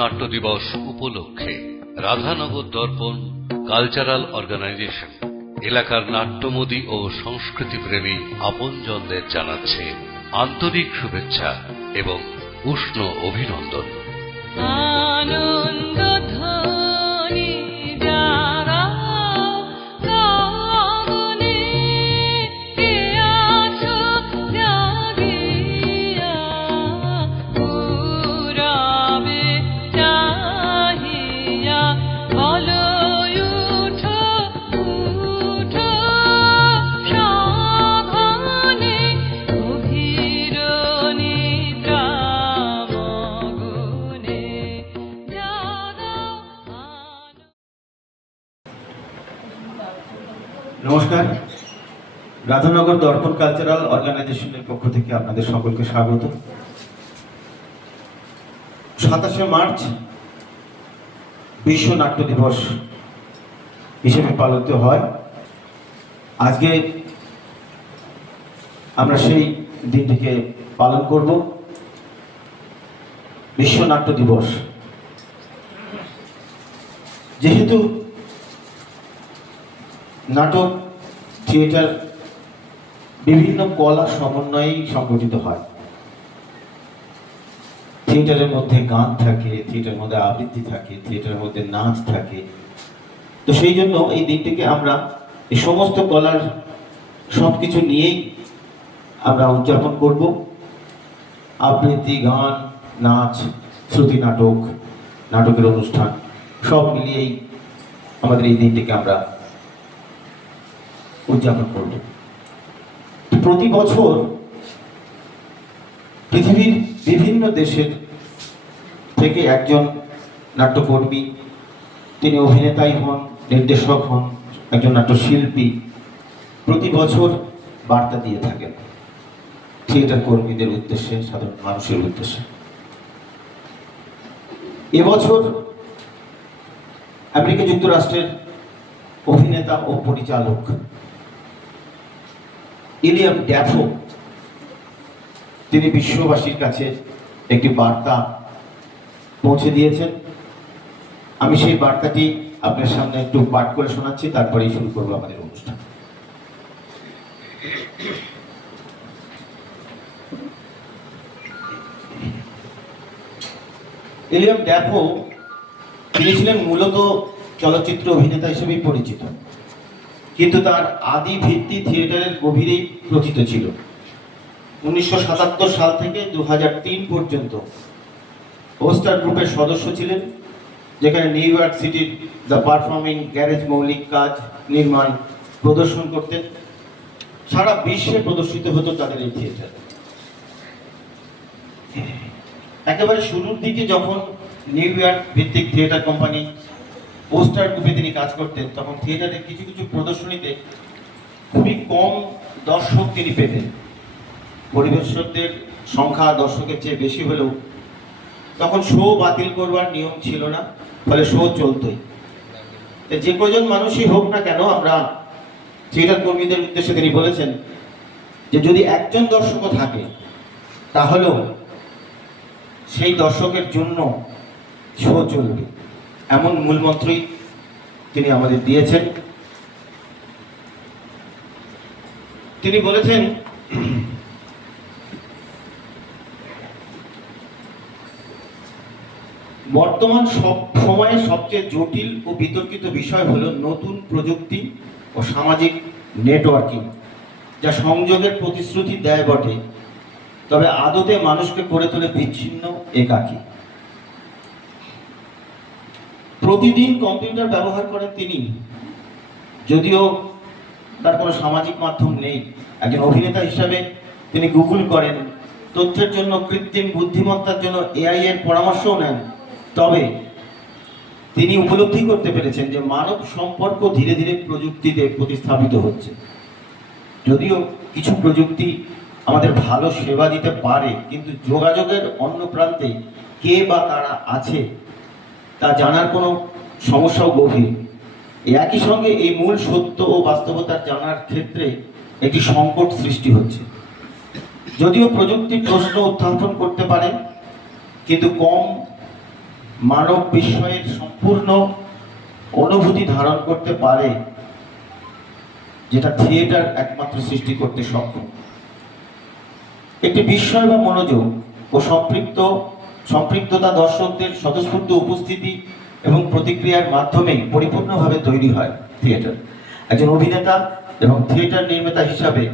নাট্য দিবস উপলক্ষে রাধানগর দর্পণ কালচারাল অর্গানাইজেশন এলাকার নাট্যমোদী ও সংস্কৃতিপ্রেমী আপনজনদের জানাচ্ছে আন্তরিক শুভেচ্ছা এবং উষ্ণ অভিনন্দন। নমস্কার, রাধানগর দর্পণ কালচারাল অর্গানাইজেশনের পক্ষ থেকে আপনাদের সকলকে স্বাগত। 27শে মার্চ বিশ্ব নাট্য দিবস হিসেবে পালিত হয়। আজকে আমরা সেই দিনটিকে পালন করব, বিশ্ব নাট্য দিবস। যেহেতু নাটক, থিয়েটার বিভিন্ন কলা সমন্বয়েই সংগঠিত হয়। থিয়েটারের মধ্যে গান থাকে, থিয়েটারের মধ্যে আবৃত্তি থাকে, থিয়েটারের মধ্যে নাচ থাকে। তো সেই জন্য এই দিনটিকে আমরা এই সমস্ত কলার সবকিছু নিয়েই আমরা উদযাপন করব। আবৃত্তি, গান, নাচ, শ্রুতি নাটক, নাটকের অনুষ্ঠান সব মিলিয়েই আমাদের এই দিনটিকে আমরা উদযাপন করব। প্রতি বছর পৃথিবীর বিভিন্ন দেশের থেকে একজন নাট্যকর্মী, তিনি অভিনেতাই হন, নির্দেশক হন, একজন নাট্যশিল্পী, প্রতি বছর বার্তা দিয়ে থাকেন থিয়েটার কর্মীদের উদ্দেশ্যে, সাধারণ মানুষের উদ্দেশ্যে। এবছর আমেরিকা যুক্তরাষ্ট্রের অভিনেতা ও পরিচালক উইলিয়াম ড্যাফো তিনি বিশ্ববাসীর কাছে একটি বার্তা পৌঁছে দিয়েছেন। আমি সেই বার্তাটি আপনার সামনে একটু পাঠ করে শোনাচ্ছি, তারপরেই শুরু করব আমাদের অনুষ্ঠান। উইলিয়াম ড্যাফো তিনি ছিলেন মূলত চলচ্চিত্র অভিনেতা হিসেবেই পরিচিত, কিন্তু তার আদি ভিত্তি থিয়েটারের গভীরেই প্রথিত ছিল। 1977 সাল থেকে 2003 পর্যন্ত ওস্টার গ্রুপের সদস্য ছিলেন, যেখানে নিউ ইয়র্ক সিটির দ্য পারফর্মিং গ্যারেজ মৌলিক কাজ নির্মাণ প্রদর্শন করতেন। সারা বিশ্বে প্রদর্শিত হতো তাদের এই থিয়েটার। একেবারে শুরুর দিকে যখন নিউ ইয়র্ক ভিত্তিক থিয়েটার কোম্পানি ওস্টার গ্রুপে তিনি কাজ করতেন, তখন থিয়েটারের কিছু কিছু প্রদর্শনীতে খুবই কম দর্শক তিনি পেতেন। পরিবেশকদের সংখ্যা দর্শকের চেয়ে বেশি হলেও তখন শো বাতিল করবার নিয়ম ছিল না, ফলে শো চলতই। যে কজন মানুষই হোক না কেন, আমরা থিয়েটার কর্মীদের উদ্দেশ্যে তিনি বলেছেন যে যদি একজন দর্শকও থাকে তাহলেও সেই দর্শকের জন্য শো চলবে, এমন মূলমন্ত্রই তিনি আমাদের দিয়েছেন। তিনি বলেছেন, বর্তমান সময়ে সবচেয়ে জটিল ও বিতর্কিত বিষয় হলো নতুন প্রযুক্তি ও সামাজিক নেটওয়ার্কিং, যা সংযোগের প্রতিশ্রুতি দেয় বটে, তবে আদতে মানুষকে করে তোলে বিচ্ছিন্ন, একাকী। প্রতিদিন কম্পিউটার ব্যবহার করেন তিনি, যদিও তার কোনো সামাজিক মাধ্যম নেই। একজন অভিনেতা হিসাবে তিনি গুগল করেন, তথ্যের জন্য কৃত্রিম বুদ্ধিমত্তার জন্য এআই এর পরামর্শও নেন। তবে তিনি উপলব্ধি করতে পেরেছেন যে মানব সম্পর্ক ধীরে ধীরে প্রযুক্তিতে প্রতিস্থাপিত হচ্ছে। যদিও কিছু প্রযুক্তি আমাদের ভালো সেবা দিতে পারে, কিন্তু যোগাযোগের অন্য প্রান্তে কে বা কারা আছে তা জানার কোনো সমস্যাও গভীর। একই সঙ্গে এই মূল সত্য ও বাস্তবতার জানার ক্ষেত্রে একটি সংকট সৃষ্টি হচ্ছে। যদিও প্রযুক্তি প্রশ্ন উত্থাপন করতে পারে, কিন্তু কম মানব বিস্ময়ের সম্পূর্ণ অনুভূতি ধারণ করতে পারে, যেটা থিয়েটার একমাত্র সৃষ্টি করতে সক্ষম। একটি বিস্ময় বা মনোযোগ ও সম্পৃক্ততা দর্শকদের স্বতঃস্ফূর্ত উপস্থিতি এবং প্রতিক্রিয়ার মাধ্যমে পরিপূর্ণভাবে তৈরি হয় থিয়েটার। একজন অভিনেতা এবং থিয়েটার নির্মাতা হিসাবে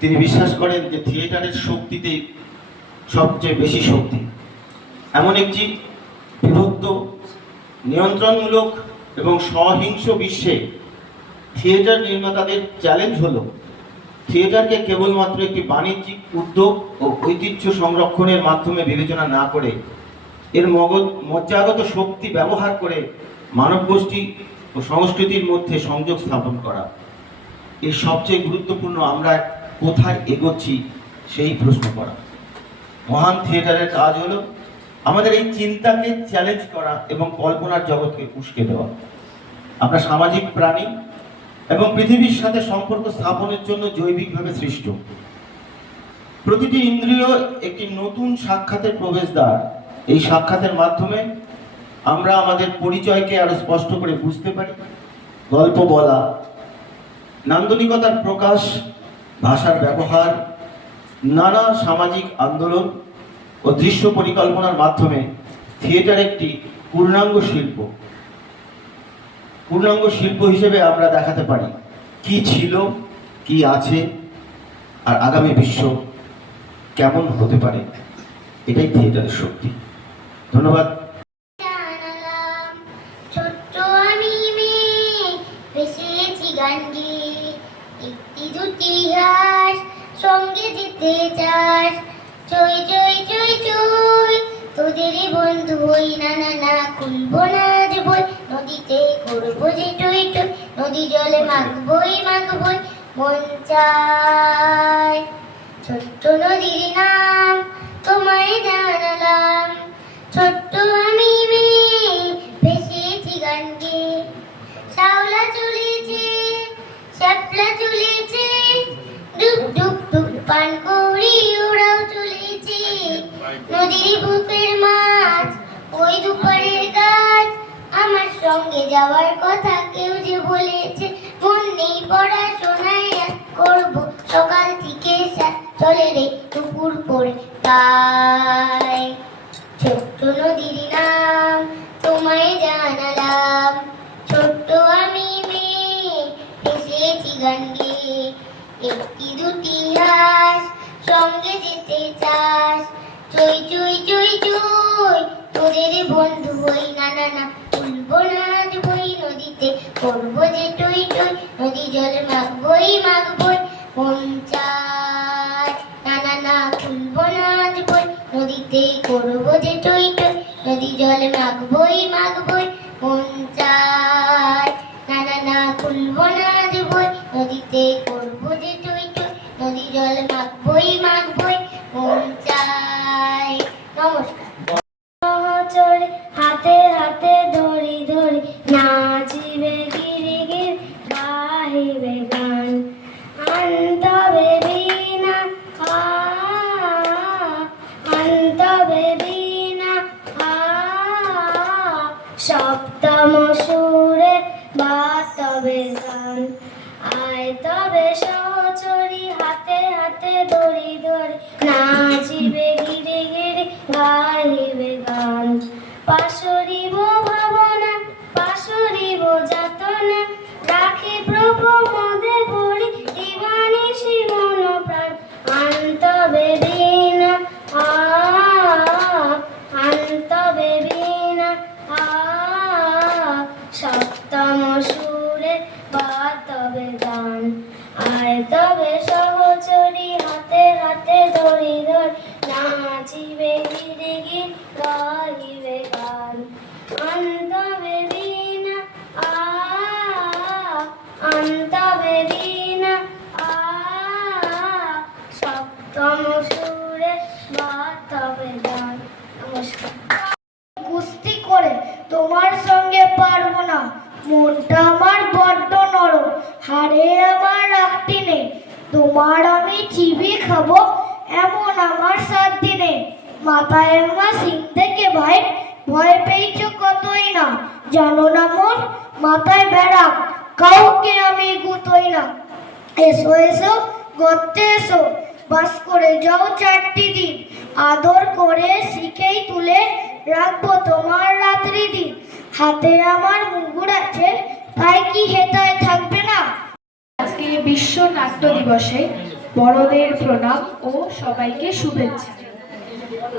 তিনি বিশ্বাস করেন যে থিয়েটারের শক্তিতে সবচেয়ে বেশি শক্তি। এমন একটি বিভক্ত, নিয়ন্ত্রণমূলক এবং সহিংস বিশ্বে থিয়েটার নির্মাতাদের চ্যালেঞ্জ হলো থিয়েটারকে কেবলমাত্র একটি বাণিজ্যিক উদ্যোগ ও ঐতিহ্য সংরক্ষণের মাধ্যমে বিবেচনা না করে এর মজ্জাগত শক্তি ব্যবহার করে মানব গোষ্ঠী ও সংস্কৃতির মধ্যে সংযোগ স্থাপন করা। এর সবচেয়ে গুরুত্বপূর্ণ, আমরা কোথায় এগোচ্ছি সেই প্রশ্ন করা। মহান থিয়েটারের কাজ হলো আমাদের এই চিন্তাকে চ্যালেঞ্জ করা এবং কল্পনার জগৎকে উস্কে দেওয়া। আমরা সামাজিক প্রাণী এবং পৃথিবীর সাথে সম্পর্ক স্থাপনের জন্য জৈবিকভাবে সৃষ্ট। প্রতিটি ইন্দ্রিয় একটি নতুন সাক্ষাতের প্রবেশদ্বার। এই সাক্ষাতের মাধ্যমে আমরা আমাদের পরিচয়কে আরো স্পষ্ট করে বুঝতে পারি। গল্প বলা, নান্দনিকতার প্রকাশ, ভাষার ব্যবহার, নানা সামাজিক আন্দোলন ও দৃশ্য পরিকল্পনার মাধ্যমে থিয়েটার একটি পূর্ণাঙ্গ শিল্প। পূর্ণাঙ্গ শিল্প হিসেবে আমরা দেখাতে পারি কি ছিল, কি আছে, আর আগামী বিশ্ব কেমন হতে পারে। এটাই থিয়েটারের শক্তি। ধন্যবাদ। ছোট্ট আমি মেয়ে ভেসেছি গান গেয়ে, একটি দুটি হাস সঙ্গে যেতে চাস, চই চই চই চই তোদেরই বন্ধু হই, না না না খুলবো না আজ বই, নদীতে করবো যে টই টই, নদী জলে মাখবই মাখবই মন চায়। ছোট্ট নদীর নাম তোমায় জানালাম, ছোট্ট আমি মেয়ে ভেসেছি গান গেয়ে, শাওলা চলেছে শ্যাপলা চলেছে, ডুব ডুব ডুব পান করি ওরাও চলেছে, নদীর বুকের মাছ ওই দুপারের গাছ, আমার সঙ্গে যাওয়ার কথা কেউ যে বলেছে, মন নেই পড়াশোনায় করবো সকাল থেকে চলে রে দুপুর পরে তাই। ছোট্ট নদীর নাম তোমায় জানালাম, ছোট্ট আমি মেয়ে ভেসেছি গান গেয়ে, একটি দুটি হাস সঙ্গে যেতে চাস, চই চই চই চই তোদের বন্ধু হই, না না না খুলবো না আজ বই, নদীতে করবো যে টই টই, নদী জল মাখবই মাখবই মন চায়, না না না খুলবো না আজ বই, নদীতে করবো যে টই টই, নদী জল মাখবই মাখবই মন চায়, না না না খুলবো না আজ বই, নদীতে করবো যে টই টই, নদী জল মাখবই মাখবই মন চায়। নমস্কার। চলে হাতে হাতে ধরি ধরি নাচিবে গিরি গির গাহিবে গান, আন্তবে বীণা আন্তবে বীণা সপ্তম সুরে বাতবে গান, আয় তবে সহচরি হাতে হাতে ধরি ধরি নাচিবে গিরি গিরি গাহিবে গান, পাশরিব ভাবনা পাশরিব যাতনা, রাখি প্রভু মদে ভরি দিবানিশি মন প্রাণ, আন্তবে বীণা আন্তবে বীণা সপ্তম সুরে বাতবে গান, আয় তবে সহচরি হাতে হাতে ধরি ধরি নাচিবে গিরি গিরি গাহিবে গান, আন্তবে বীণা আন্তবে বীণা সপ্তম সুরে বাতবে গান। নমস্কার। কুস্তি করে তোমার সঙ্গে পারবো না, মনটা আমার বড্ড নরম, হাড়ে আমার রাখতি নেই, তোমার আমি চিবিয়ে খাবো এমন আমার 7 দিনে, মাথায় আমার সিং থেকে ভাই ভয় পেয়েছ কতই না, জানো না মোর মাথায় বেড়া, কাউকে আমি গুতোই না। এসো এসো গর্তে এসো, বাস করে যাও 4টি দিন, আদর করে শিখেই তুলে রাখবো তোমার রাত্রি দিন। হাতে আমার মুগুর আছে, তাই কি হেতায় থাকবে না? আজকে বিশ্ব নাট্য দিবসে বড়দের প্রণাম ও সবাইকে শুভেচ্ছা।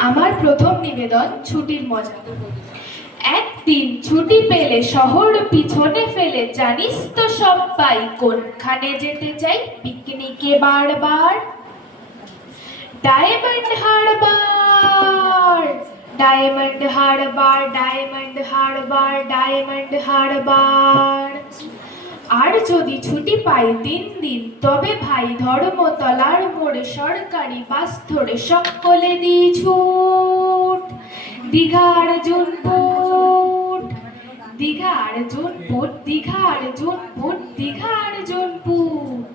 আমার প্রথম নিবেদন ছুটির মজা। একদিন ছুটি পেলে শহর পিছনে ফেলে, জানিস তো সবাই কোনখানে যেতে চাই পিকনিকে বারবার? ডায়মন্ড হারবার, ডায়মন্ড হারবার, ডায়মন্ড হারবার, ডায়মন্ড হারবার। আর যদি ছুটি পাই 3 দিন, তবে ভাই ধর্মতলার মোড়ে সরকারি বাস ধরে সকলে দিই ছুট দীঘার জুনপুট, দীঘার জুনপুট, দীঘার জুনপুট, দীঘার জুনপুট।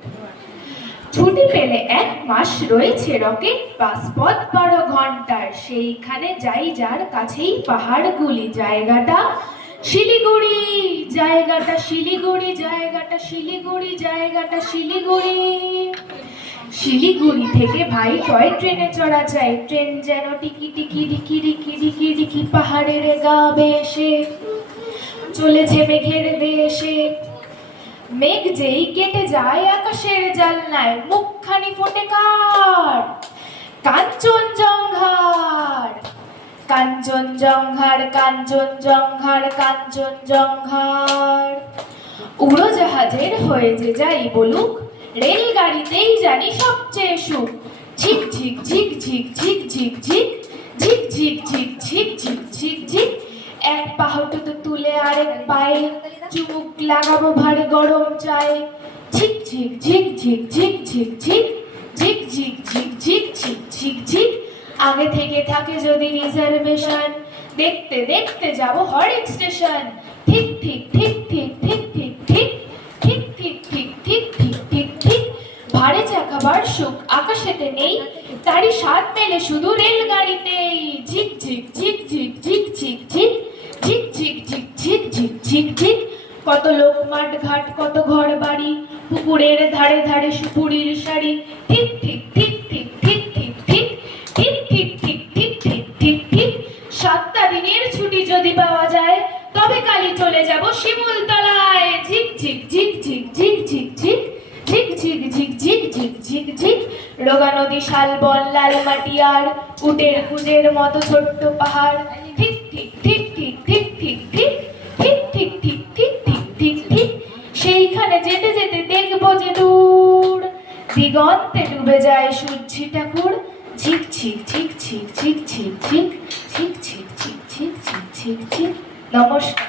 ছুটি পেলে 1 মাস রয়েছে রকেট বাস, পথ 12 ঘন্টার, সেইখানে যাই যার কাছেই পাহাড়গুলি। জায়গাটা শিলিগুড়ি, জায়গাটা শিলিগুড়ি, জায়গাটা শিলিগুড়ি, জায়গাটা শিলিগুড়ি। শিলিগুড়ি থেকে ভাই টয় ট্রেনে চড়া যায়, ট্রেন যেন টিকি টিকি টিকি টিকি টিকি টিকি পাহাড়ের গা বেশে চলেছে মেঘের দেশে। মেঘ যেই কেটে যায় আকাশের জানলায়, মুখখানি ফোটে কার? কাঞ্চনজঙ্ঘার, কাঞ্চনজঙ্ঘার, কাঞ্চনজঙ্ঘার, কাঞ্চনজঙ্ঘার। উড়োজাহাজের হয়ে যে যাই বলুক, রেলগাড়িতেই জানি সবচেয়ে সুখ। ঝিক ঝিক ঝিক ঝিক ঝিক ঝিক ঝিক, ঝিক ঝিক ঝিক ঝিক ঝিক ঝিক ঝিক। 1 পাহুটুতো তুলে আরেক পায়ে, চুমুক লাগাবো ভারী গরম চায়ে। ঝিক ঝিক ঝিক ঝিক ঝিক ঝিক ঝিক, ঝিক ঝিক ঝিক ঝিক ঝিক ঝিক ঝিক। আগে থেকে থাকে যদি রিজার্ভেশন, দেখতে দেখতে যাব হরেক স্টেশন। ঠিক ঠিক ঠিক ঠিক ঠিক ঠিক ঠিক, ঠিক ঠিক ঠিক ঠিক ঠিক ঠিক ঠিক। ভাড়ে চাকাবার সুখ আকাশেতে নেই, তারই স্বাদ মেলে শুধু রেলগাড়িতেই। ঝিক ঝিক ঝিক ঝিক ঝিক ঝিক ঝিক, ঝিক ঝিক ঝিক ঝিক ঝিক ঝিক ঝিক। কত লোক মাঠ ঘাট, কত ঘর বাড়ি, পুকুরের ধারে ধারে সুপুরির শাড়ি। ঠিক ঠিক ঠিক ঠিক ঠিক ঠিক ঠিক, ঠিক ঠিক ঠিক ঠিক ঠিক ঠিক ঠিক। 7টা দিনের ছুটি যদি পাওয়া যায়, তবে কালই চলে যাব শিমুলতলায়। ঝিক ঝিক ঝিক ঝিক ঝিক ঝিক ঝিক, ঝিক ঝিক ঝিক ঝিক ঝিক ঝিক ঝিক। রোগা নদী, শালবন, লাল মাটি আর উটের কুজের মতো ছোট্ট পাহাড়। ঠিক ঠিক ঠিক ঠিক ঠিক ঠিক ঠিক, ঠিক ঠিক ঠিক ঠিক ঠিক ঠিক ঠিক। সেইখানে যেতে যেতে দেখবো যে দূর দিগন্তে ডুবে যায় সূর্যি ঠাকুর। ঝিক ঝিক ঝিক ঝিক ঝিক ঝিক ঝিক, ঝিক ঝিক ঝিক ঝিক ঝিক ঝিক ঝিক। নমস্কার।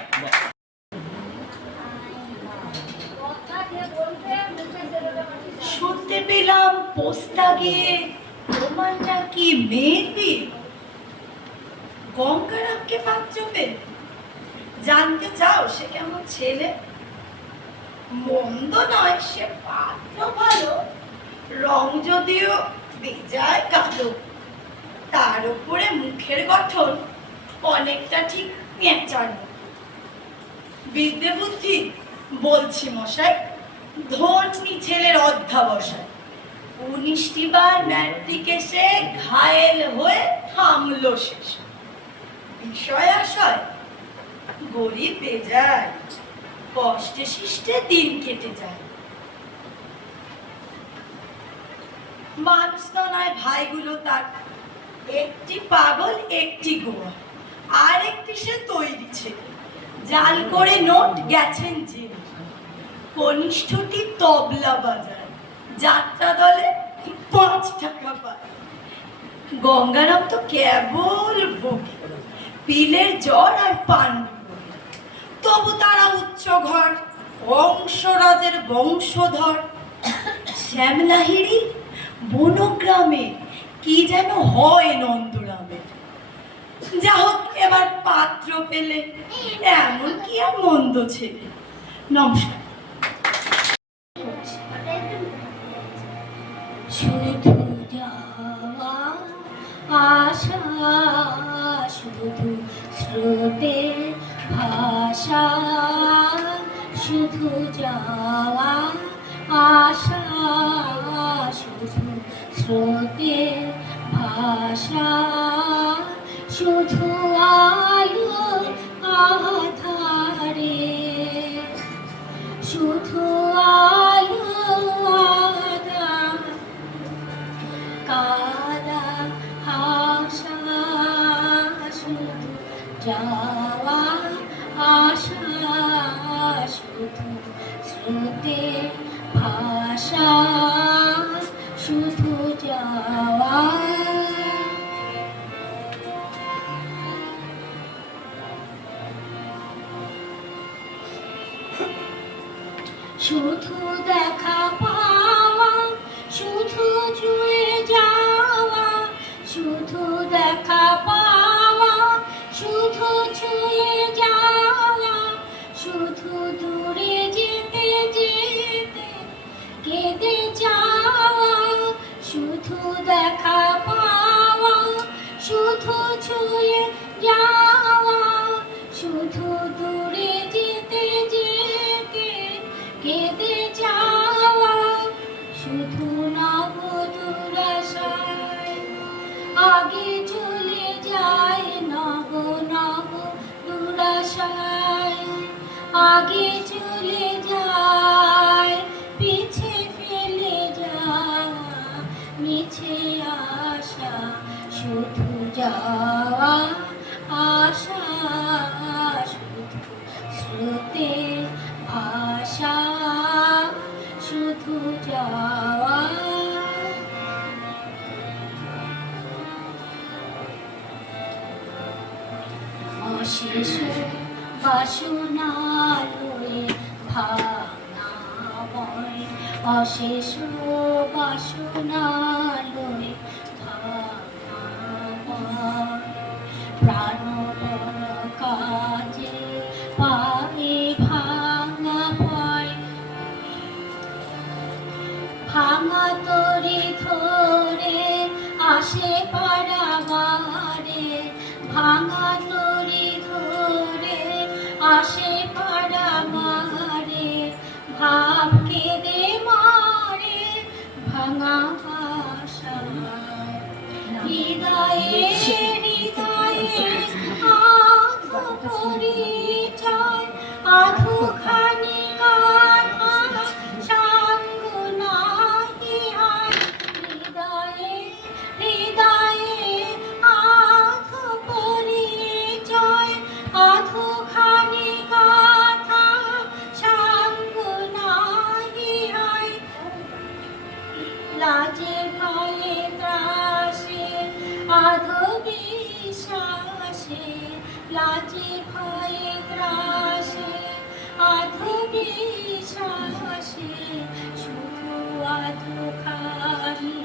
শুনতে পেলাম পোস্তা গিয়ে তোমার নাকি মেয়ের বিয়ে। গঙ্গারামকে পাত্র পেলে, জানতে চাও সে কেমন ছেলে? মন্দ নয়, সে পাত্র ভালো, রং যদিও বেজায় কালো। তার উপরে মুখের গঠন অনেকটা ঠিক নেচানো। বিদ্যে বুদ্ধি বলছি মশাই, ধনী ছেলের অধ্যাবসায়। 19টি বার ম্যাট্রিকে সে ঘায়েল হয়ে থামলো শেষ। বিষয় আশয় গরিব বেজায়, কষ্টে শিষ্টে দিন কেটে যায়। মানুষ তো নয় ভাইগুলো তার, একটি পাগল একটি গোয়া, আর একটি সে তৈরি ছেলে। জাল করে নোট গেছেন জেলে, কনিষ্ঠটি তবলা বাজায়, যাত্রা দলে 5 টাকা পায়। গঙ্গারাম তো কেবল ভোগে, পিলের জ্বর আর পান। তবু তারা উচ্চ ঘর, বংশরাজের বংশধর। শ্যামলাহিড়ি বনগ্রামের কি যেন হয় নন্দরামের। যা হোক এবার পাত্র পেলে, এমন কি আর মন্দ ছেলে। নমস্কার। শুধু যাওয়া আশা, শুধু স্রোতের ভাষা শুধু যাওয়া আশা, শুধু স্রোতের ভাষা, শুধু আলো আধারে, শুধু আলো আধার, কাদা আশা, শুধু যাওয়া আশা, শুধু স্রোতের ভাষা, শুধু যাওয়া। শুধু দেখা পাওয়া, শুধু ছুঁয়ে যাওয়া, শুধু দেখা পাওয়া, শুধু ছুঁয়ে যাওয়া, শুধু দূরে যেতে যেতে কেঁদে যাওয়া, শুধু দেখা পাওয়া, শুধু ছুঁয়ে যাওয়া, শুধু দূরে যেতে যেতে কেঁদে যাওয়া, শুধু নবদূর আশায় আগে চলে যায়, নব নব দুরাশায় আগে চলে যায়, পিছে ফেলে যাওয়া মিছে আশা, শুধু যাওয়া আশা, শুধু স্রোতের ভাষা, শুধু যাওয়া। অশেষ বাসনা লয়ে ভাঙা বয়, অশেষ বাসনা লয়ে ভাঙা বয়, প্রাণপণ কাজে পায়ে ভাঙা বয়, ভাঙা তরি ধরে আসে পাড়াগারে, ভাঙা তরি ধরে আসে পাড়াগারে, ভাব কেঁদে মারে ভাঙা আশা, হৃদয়ে হৃদয়ে আধো পরিচয়, আধো খানি কথা সাঙ্গ নাহি হয়, হৃদয়ে হৃদয়ে আধো পরিচয়, আধো খানি কথা সাঙ্গ নাহি হয়, লাজে ভয়ে ত্রাসে আধো বিশ্বাসে, লাজে ভয়ে ত্রাসে আধো বিশ্বাসে, শুধু আধো খানি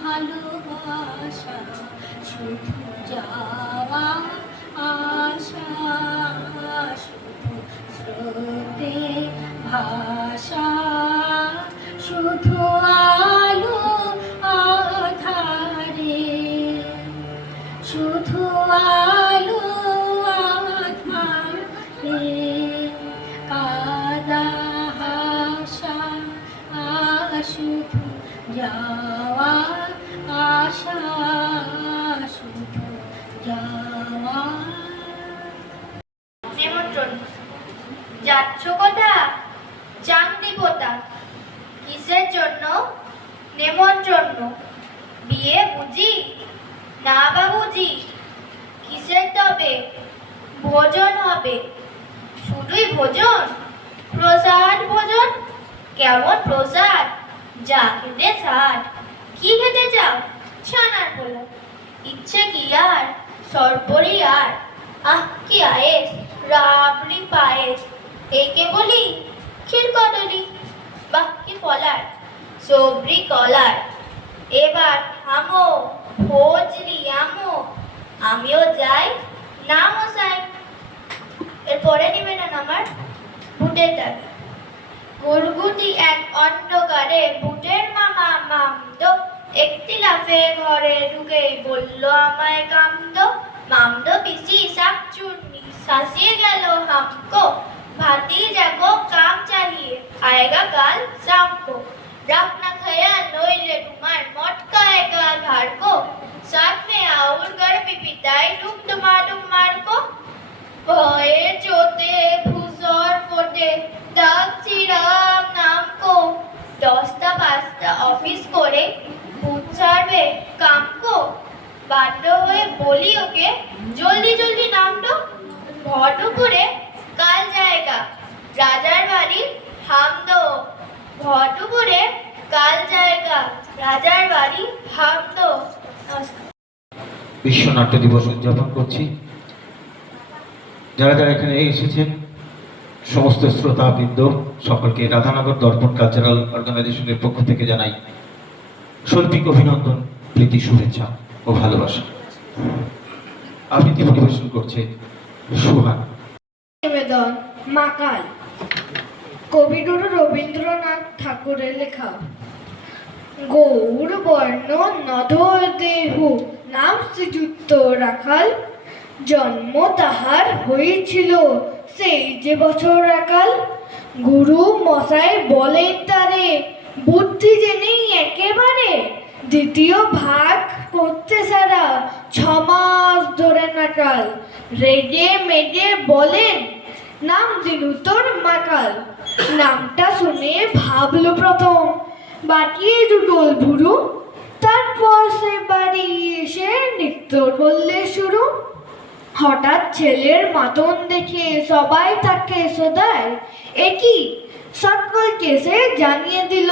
ভালোবাসা, শুধু যাওয়া আশা, শুধু স্রোতের ভাষা, শুধু আলো আধারে, শুধু আলো আধারে, কাদা আশা, শুধু যাওয়া আশা, শুধু যাওয়া। নিমন্ত্রণ। যাচ্ছ কোথা? চাঁদনি পোতা। কিসের জন্য? নেমন্ত্রণ। বিয়ে বুঝি? না বাবুজি। কিসের তবে? ভোজন হবে। শুধুই ভোজন? প্রসাদ ভোজন? কেমন প্রসাদ? যা খেতে সাদ। কি খেতে চাও? ছানার পোলা। ইচ্ছে কি আর? সরপরি আর। আহ কি আয়েস, রাবড়ি পায়েস। একে বলি ক্ষীর কদলি। বাহ কি পলার, সবরি কলার। এবার থামো, ফজলি আমো। আমিও যাই না মশাই। এরপরে নিবে না আমার ভুটের দাবি। গুড়গুটি এক অন্ধকারে ভুটের মামা মামদো একটি লাফে ঘরে ঢুকে বলল আমায় কামদো। মামদো পিসি শাক চুরি सासिए गलो हमको भतीजा को काम चाहिए आएगा कल शाम को रखना ख्याल नोइले तुम्हार मटकाएगा घर को साथ में और घर भी बिताई डुम डुमार को भये चोते भूसर फोटे दाग चिराम नाम को 10টা-5টা অফিস করে ভূত ছাড়বে কাম কো বাধ্য হয়ে বলি ওকে জলদি জলদি নামটো ভটুপুরে কাল জায়গা রাজার বাড়ি হাম দো ভটুপুরে কাল জায়গা রাজার বাড়ি হাম দো। বিশ্ব নাট্য দিবস উদযাপন করছি। যারা যারা এখানে এসেছেন সমস্ত শ্রোতাবৃন্দ সকলকে রাধানগর দর্পণ কালচারাল অর্গানাইজেশনের পক্ষ থেকে জানাই শৈল্পিক অভিনন্দন, প্রীতি, শুভেচ্ছা ও ভালোবাসা। আবৃত্তি পরিবেশন করছে সুহান। নিবেদন মাকাল, কবিগুরু রবীন্দ্রনাথ ঠাকুরের লেখা। গৌর বর্ণ নধর দেহু নাম শ্রীযুক্ত রাখাল, জন্ম তাহার হয়েছিল সেই যে বছর আকাল। গুরু মশাই বলেন তারে বুদ্ধি যে নেই একেবারে, দ্বিতীয় ভাগ করতে সারা 6 মাস ধরে নাকাল। রেগে মেগে বলেন নাম দিলু তোর মাকাল। নামটা শুনে ভাবলো প্রথম বাকিয়ে দুটোল ভুরু, তারপর সে বাড়ি এসে নৃত্য করলে শুরু। হঠাৎ ছেলের মাতন দেখে সবাই তাকে শোধায়, একই সকলকে সে জানিয়ে দিল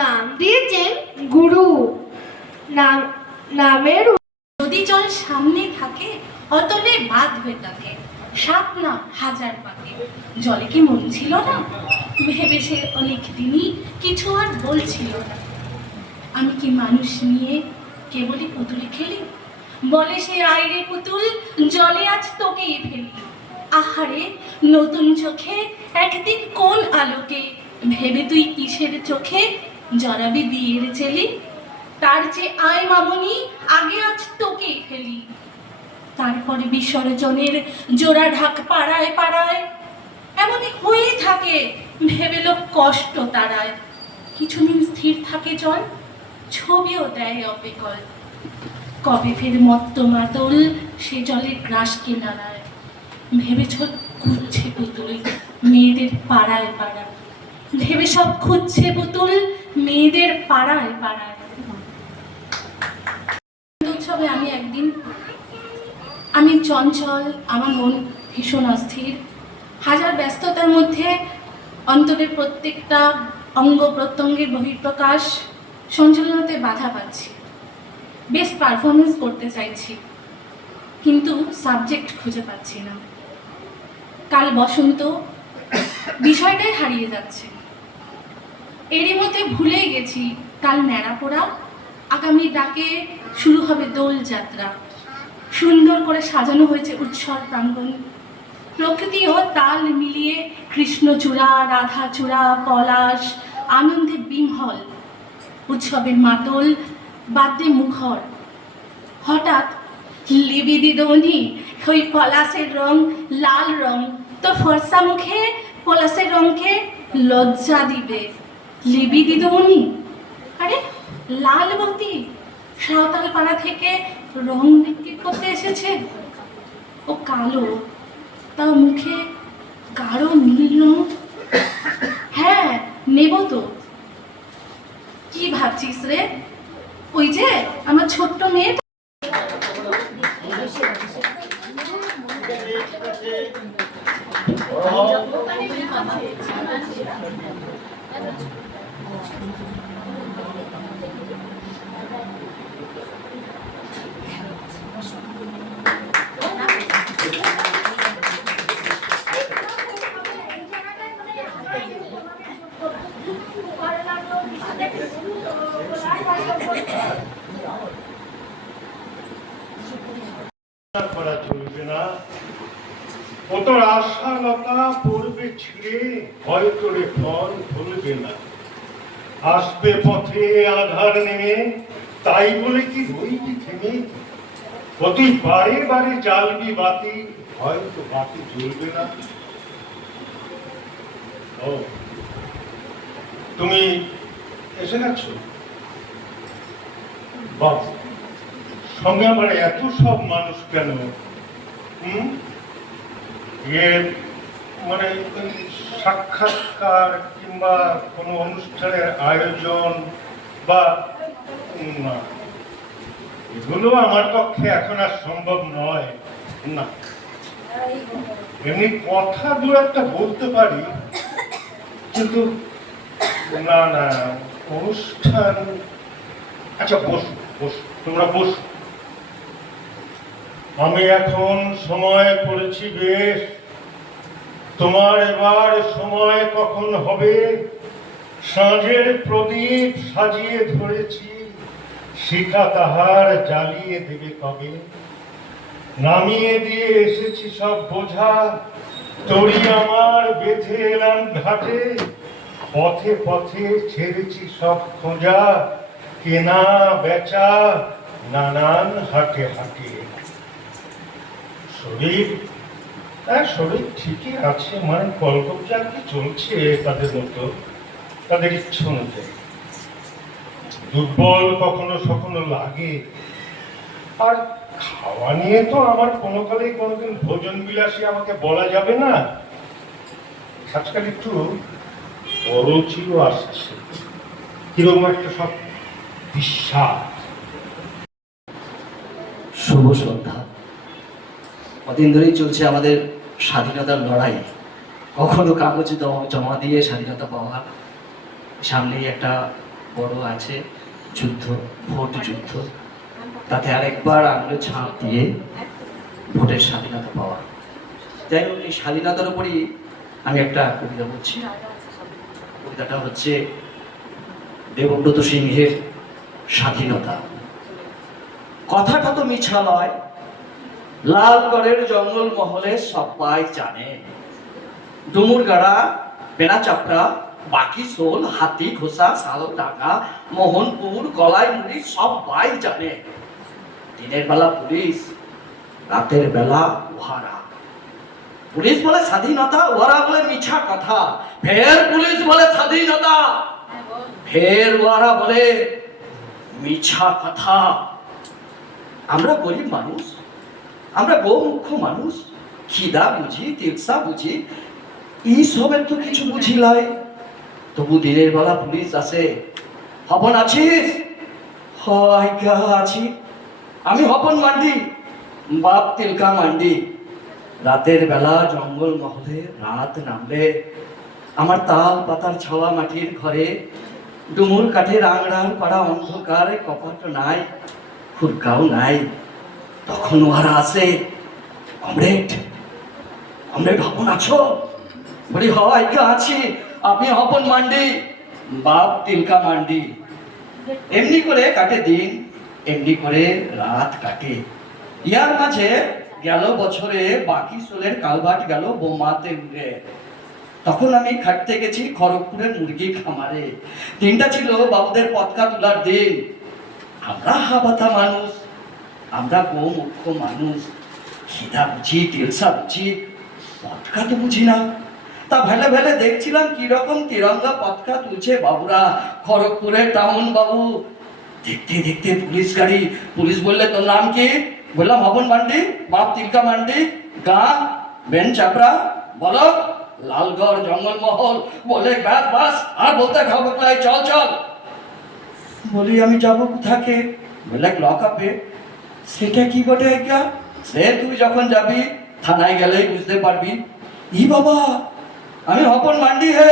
নাম দিয়েছেন গুরু। নামের যদি জল সামনে থাকে অতলে বাঁধবে তাকে, সাপ না হাজার পাকে। জলে কি মন ছিল না, ভেবে সে অনেক দিনই কিছু আর বলছিল না। আমি কি মানুষ নিয়ে কেবলই পুতুল খেলি, বলে সে আইরে পুতুল জলে আজ তোকেই ফেলি। আহারে নতুন চোখে একদিন কোন আলোকে, ভেবে তুই কিসের চোখে জড়াবি বিয়ের চেলি। তার যে আয় মামনি আগে আজ তোকেই ফেলি। তারপরে বিসর্জনের জোড়া ঢাক পাড়ায় পাড়ায় এমনই হয়ে থাকে, ভেবে লোক কষ্ট তারায়। কিছুদিন স্থির থাকে জল, ছবিও দেয় অবিকল। কবে ফের মত্ত মাতল সে জলের গ্রাসকে নাড়ায়। ভেবেছ খুঁজছে পুতুল মেয়েদের পাড়ায় পাড়ায়, ভেবে সব খুঁজছে পুতুল মেয়েদের পাড়ায় পাড়ায়। উৎসবে আমি চঞ্চল, আমার মন ভীষণ অস্থির। হাজার ব্যস্ততার মধ্যে অন্তরের প্রত্যেকটা অঙ্গ প্রত্যঙ্গের বহিঃপ্রকাশ সঞ্চালনাতে বাধা পাচ্ছি। বেস্ট পারফরমেন্স করতে চাইছি, কিন্তু সাবজেক্ট খুঁজে পাচ্ছি না। কাল বসন্ত, বিষয়টাই হারিয়ে যাচ্ছে। এরই মধ্যে ভুলেই গেছি কাল ন্যাড়াপোড়া, আগামী ডাকে শুরু হবে দোল যাত্রা। সুন্দর করে সাজানো হয়েছে উৎসব প্রাঙ্গণ। প্রকৃতি ও তাল মিলিয়ে কৃষ্ণচূড়া, রাধাচূড়া, পলাশ আনন্দে বিমহল। উৎসবের মাতল, বাদ্যে মুখর। হঠাৎ লিবি দিদনি ওই পলাশের রং লাল রং, তো ফর্সা মুখে পলাশের রংকে লজ্জা দিবে। লিবি দিদনি, আরে লালবতী সাঁওতাল পাড়া থেকে রং বিক্রি করতে এসেছে। ও কালো, তার মুখে গাঢ় নীল রং। হ্যাঁ নেব তো। কি ভাবছিস রে? ওই যে আমার ছোট্ট মেয়ে। করা চলবে না। ও তোর আশালতা পড়বে ছিঁড়ে, হয়তো রে ফল ধরবে না। আসবে পথে আধার নেমে, তাই বলে কি রইবি থেমে? ও তুই বারে বারে জ্বালবি বাতি, হয়তো বাতি জ্বলবে না। ও, তুমি এসে গেছো? বাস, সঙ্গে আমার এত সব মানুষ কেন? মানে সাক্ষাৎকার কিংবা কোনো অনুষ্ঠানের আয়োজন বা না, এগুলো আমার পক্ষে এখন আর সম্ভব নয়। না, এমনি কথা দু একটা বলতে পারি, কিন্তু না না, অনুষ্ঠান। আচ্ছা বসো বসো, তোমরা বসো। আমি এখন সময় করেছি বেশ, তোমার এবার সময় কখন হবে? সাঁঝের প্রদীপ সাজিয়ে ধরেছি, শিখা তাহার জ্বালিয়ে দেবে কবে? নামিয়ে দিয়ে এসেছি সব বোঝা, তরি আমার বেঁধে এলাম ঘাটে, পথে পথে ছেড়েছি সব খোঁজা, কেনা বেচা নানান হাটে হাটে। শরীর ঠিকই আছে, মানে কলকবজা আর কি চলছে তাদের মতো, তাদের ইচ্ছে অনুযায়ী। দুর্বল কখনো কখনো লাগে। আর খাওয়া নিয়ে তো আমার কোনো কালেই কোনোদিন ভোজন বিলাসী আমাকে বলা যাবে না। আজকাল একটু অরুচিও আসছে, কিরকম একটা সব বিশ্বাস। শুভ সন্ধ্যা। কদিন ধরেই চলছে আমাদের স্বাধীনতার লড়াই। কখনো কাগজে জমা দিয়ে স্বাধীনতা পাওয়া, সামনেই একটা বড় আছে যুদ্ধ, ভোট যুদ্ধ, তাতে আরেকবার আঙুলে ছাপ দিয়ে ভোটের স্বাধীনতা পাওয়া। যাই হোক, এই স্বাধীনতার উপরই আমি একটা কবিতা বলছি। কবিতাটা হচ্ছে দেবব্রত সিংহের স্বাধীনতা। কথাটা তো মিছা নয়, লালগড়ের জঙ্গল মহলে সবাই জানে। ডুমুরগাড়া, বেনাচাপড়া, বাকি সোল, হাতি ঘোষা, শালডাঙ্গা, মোহনপুর, গলাইমুড়ি সবাই জানে। দিনের বেলা পুলিশ, রাতের বেলা উহারা। পুলিশ বলে স্বাধীনতা, উহারা বলে মিছা কথা। ফের পুলিশ বলে স্বাধীনতা, ফের উহারা বলে মিছা কথা। আমরা গরিব মানুষ, আমরা গোমুখ্য মানুষ, খিদা বুঝি, তেপসা বুঝি, এইসবের তো কিছু বুঝিলাই। তবু দিনের বেলা পুলিশ আসে, হপন আছিস? আছি। আমি হপন মান্ডি, বাপ তিলকা মান্ডি। রাতের বেলা জঙ্গল মহলে রাত নামলে আমার তাল পাতার ছাওয়া মাটির ঘরে, ডুমুর কাঠের আংড়ার পাড়া অন্ধকারে, কপাট নাই, খুরকাও নাই। তখন ওরা আসে, কমরেড কমরেড হপন আছো? বলি হয় আছি। আপনি হপন মান্ডি, বাপ তিলকা মান্ডি। এমনি করে কাটে দিন, এমনি করে রাত কাটে। ইয়ার মাঝে গেল বছরে বাকি সোলের কালভার্ট গেল বোমাতে উড়ে। তখন আমি খাটতে গেছি খড়গপুরের মুরগি খামারে। দিনটা ছিল বাবুদের পতাকা তোলার দিন। আমরা হাবাতা মানুষ, আমরা গোমুখ্য মানুষ, খিদা বুঝি, তেলসা বুঝি, পতাকা তো বুঝি না। তা ভেলে ভেলে দেখছিলাম কিরকম তিরঙ্গা পতাকা তুলছে বাবুরা, খড়গপুরের টাউন বাবু। দেখতে দেখতে পুলিশ গাড়ি। পুলিশ বললে তোর নাম কি? বললাম হপন মান্ডি, বাপ তিলকা মান্ডি। গাঁ বেন চাপড়া, বলো লালগড় জঙ্গলমহল। বলে ব্যাস বাস, আর বলতে খাবকলাই, চল চল। বলি আমি যাবো কোথাকে? বলে লক আপে। সেটা কি বটে আজ্ঞা? সে তুই যখন যাবি থানায় গেলেই বুঝতে পারবি। ই বাবা, আমি হপন মান্ডি হে,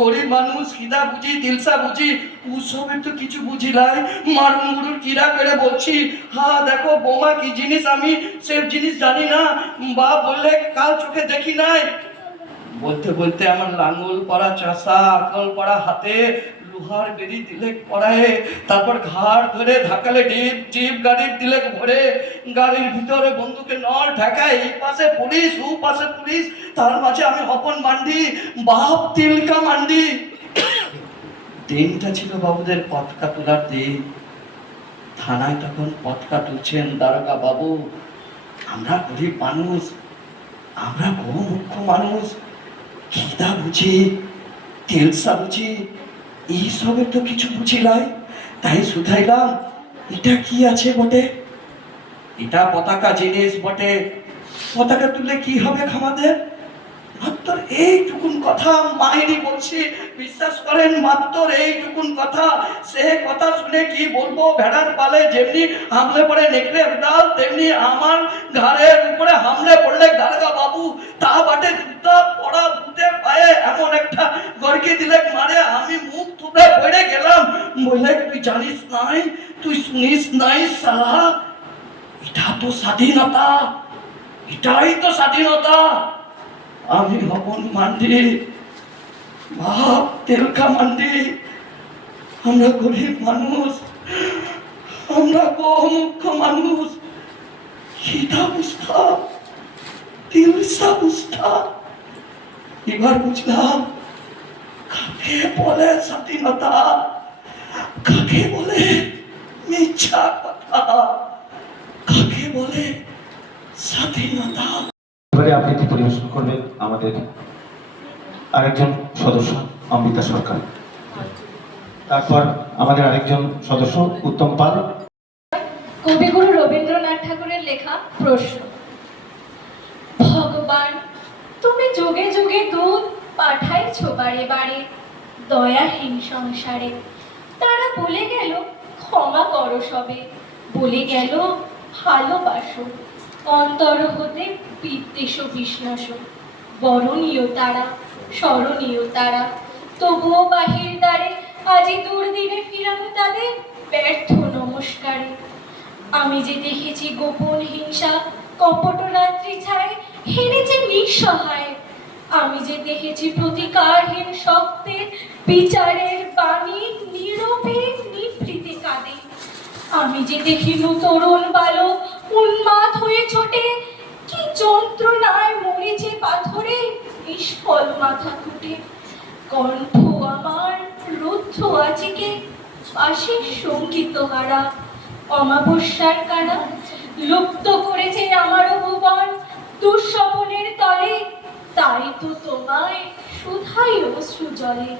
গরিব মানুষ, খিদা বুঝি, তিলসা বুঝি, ওসবের তো কিছু বুঝিলাই। মারুর কিরা করে বলছি, হ্যাঁ দেখো বোমা কি জিনিস, আমি সব জিনিস জানি না। বা বললে কাল চোখে দেখি নাই। বলতে বলতে আমার লাঙ্গল পড়া চাষা, আকল পড়া হাতে, লোহার বেরি দিলেক পড়ায়, তারপর ঘাড় ধরে ধাকালে ডিপ জিপ গাড়ির দিলেক ভরে, গাড়ির ভিতরে বন্দুকে নল ঠেকায়, এই পাশে পুলিশ ও পাশে পুলিশ, তার মাঝে আমি হপন মান্ডি, বাপ তিলকা মান্ডি। দিনটা ছিল বাবুদের পতাকা তোলার দিন। থানায় তখন পতাকা তুলছেন দারোগা বাবু। আমরা গরিব মানুষ, আমরা মুখ্য মানুষ খিদা বুঝি, তেলসা বুঝি, এইসবের তো কিছু বুঝি নাই। তাই শুধাইলাম, এটা কি আছে বটে? এটা পতাকা জিনিস বটে, পতাকা তুললে কি হবে আমাদের? মাত্র এইটুকুন কথা মায়েরই বলছি, বিশ্বাস করেন, মাত্র এইটুকুন কথা। সে কথা শুনে কি বলবো, ভেড়ার পালে যেমনি হামলে পড়ে নেকড়ে ডাল, তেমনি আমার ঘাড়ের উপরে হামলে পড়লে গার্গা বাবু তা বাটে জুতা পড়া ভূতের পায়ে এমন একটা গড়কে দিলে মারে, আমি মুখ থুবড়ে পড়ে গেলাম। বললে, তুই জানিস নাই, তুই শুনিস নাই সালা, এটা তো স্বাধীনতা, এটাই তো স্বাধীনতা। আমি হবন মান্ডি, বাপ তেলকা মান্ডি, আমরা গরিব মানুষ, আমরা মুখ্য মানুষ, খিদা বুঝতা, তিলসা বুঝতা। এবার বুঝলাম কাকে বলে স্বাধীনতা, কাকে বলে মিথ্যা কথা, কাকে বলে স্বাধীনতা। এবারে আবৃত্তি পরিবেশন করবেন আমাদের আরেকজন সদস্য অমৃতা সরকার, তারপর আমাদের আরেকজন সদস্য উত্তম পাল। কবিগুরু রবীন্দ্রনাথ ঠাকুরের লেখা প্রশ্ন। ভগবান, তুমি যুগে যুগে দুধ পাঠাইছো বারে বারে দয়াহীন সংসারে। তারা বলে গেল ক্ষমা করো সবে, বলে গেল ভালোবাসো, অন্তর হতে বিদ্বেষ বিষ্ণাস। বরণীয় তারা, স্মরণীয় তারা, তবুও বাহির দ্বারে আজি দুর্দিনে ফিরানো তাদের ব্যর্থ নমস্কারে। আমি যে দেখেছি গোপন হিংসা, কপট রাত্রি ছায় হেরেছে নিঃসহায়। আমি যে দেখেছি প্রতিকারহীন শব্দের বিচারের বাণী নীরবে নিভৃতে কাঁদে। আমি যে দেখিল তরুণ বালক উন্মাদ হয়ে ছোটে, কি যন্ত্রণায় মরেছে পাথরে নিষ্ফল মাথা কুটে। কণ্ঠ আমার রুদ্ধ আজকে পাশে সঙ্গীত হারা, অমাবস্যার কারা লুপ্ত করেছে আমারও ভুবন দুঃস্বপনের তলে। তাই তো তোমায় শুধাই অশ্রু জলে,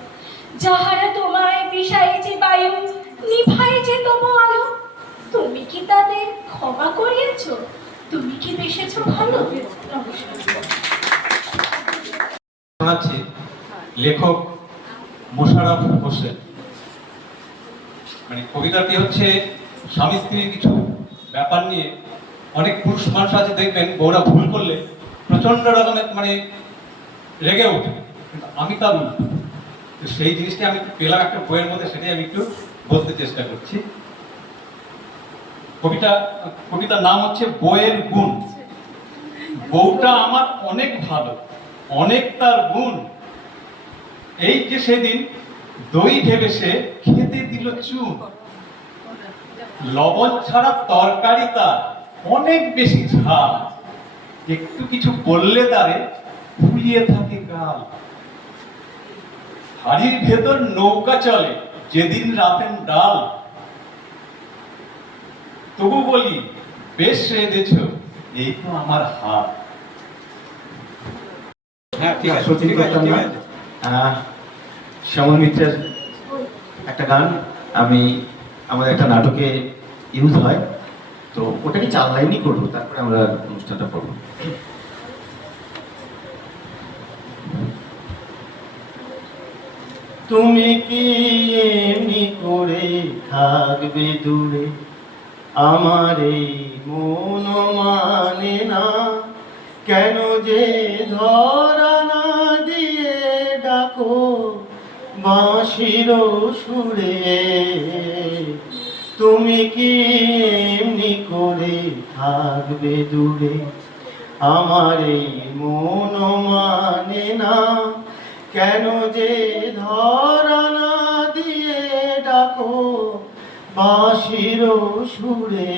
যাহারা তোমায় বিষাইছে বায়ু, নিভাইছে তবু আলো। তুমি কি তাদের ক্ষমা করিয়েছ? তুমি কি বেসেছ ভালো? শোনাচ্ছি লেখক মোশাররফ হোসেন। মানে কবিতাটি হচ্ছে স্বামী স্ত্রীর কিছু ব্যাপার নিয়ে। অনেক পুরুষ মানুষ আছে দেখবেন, বউরা ভুল করলে প্রচন্ড রকমের মানে রেগে ওঠে, কিন্তু আমি তার উল্টো। তো সেই জিনিসটা আমি পেলাম একটা বইয়ের মধ্যে, সেটাই আমি একটু বলতে চেষ্টা করছি। কবিতার নাম হচ্ছে বইয়ের গুণ। বউটা আমার অনেক ভালো, অনেক তার গুণ, এই যে সেদিন দই ভেবে সে খেতে দিল চুন। লবণ ছাড়া তরকারি তার অনেক বেশি ঝাল, একটু কিছু বললে তারে ফুলিয়ে থাকে গাল। হাড়ির ভেতর নৌকা চলে যেদিন রাতেন ডাল, তবু বলি বেশ রেঁধেছ, এই তো আমার হাত। হ্যাঁ, ঠিক আছে, ঠিক আছে। শ্যামল মিত্রের একটা গান আমাদের একটা নাটকে ইউজ হয়, তো ওটাকে 4 লাইনই করবো, তারপরে আমরা অনুষ্ঠানটা করবো। তুমি কি এমনি করে থাকবে দূরে, আমার এই মন মানে না, কেন যে ধরা না দিয়ে ডাকো বাঁশির সুরে। তুমি কি এমনি করে থাকবে দূরে, আমার এই মন মানে না, কেন যে ধরা না দিয়ে ডাকো বাঁশির সুরে।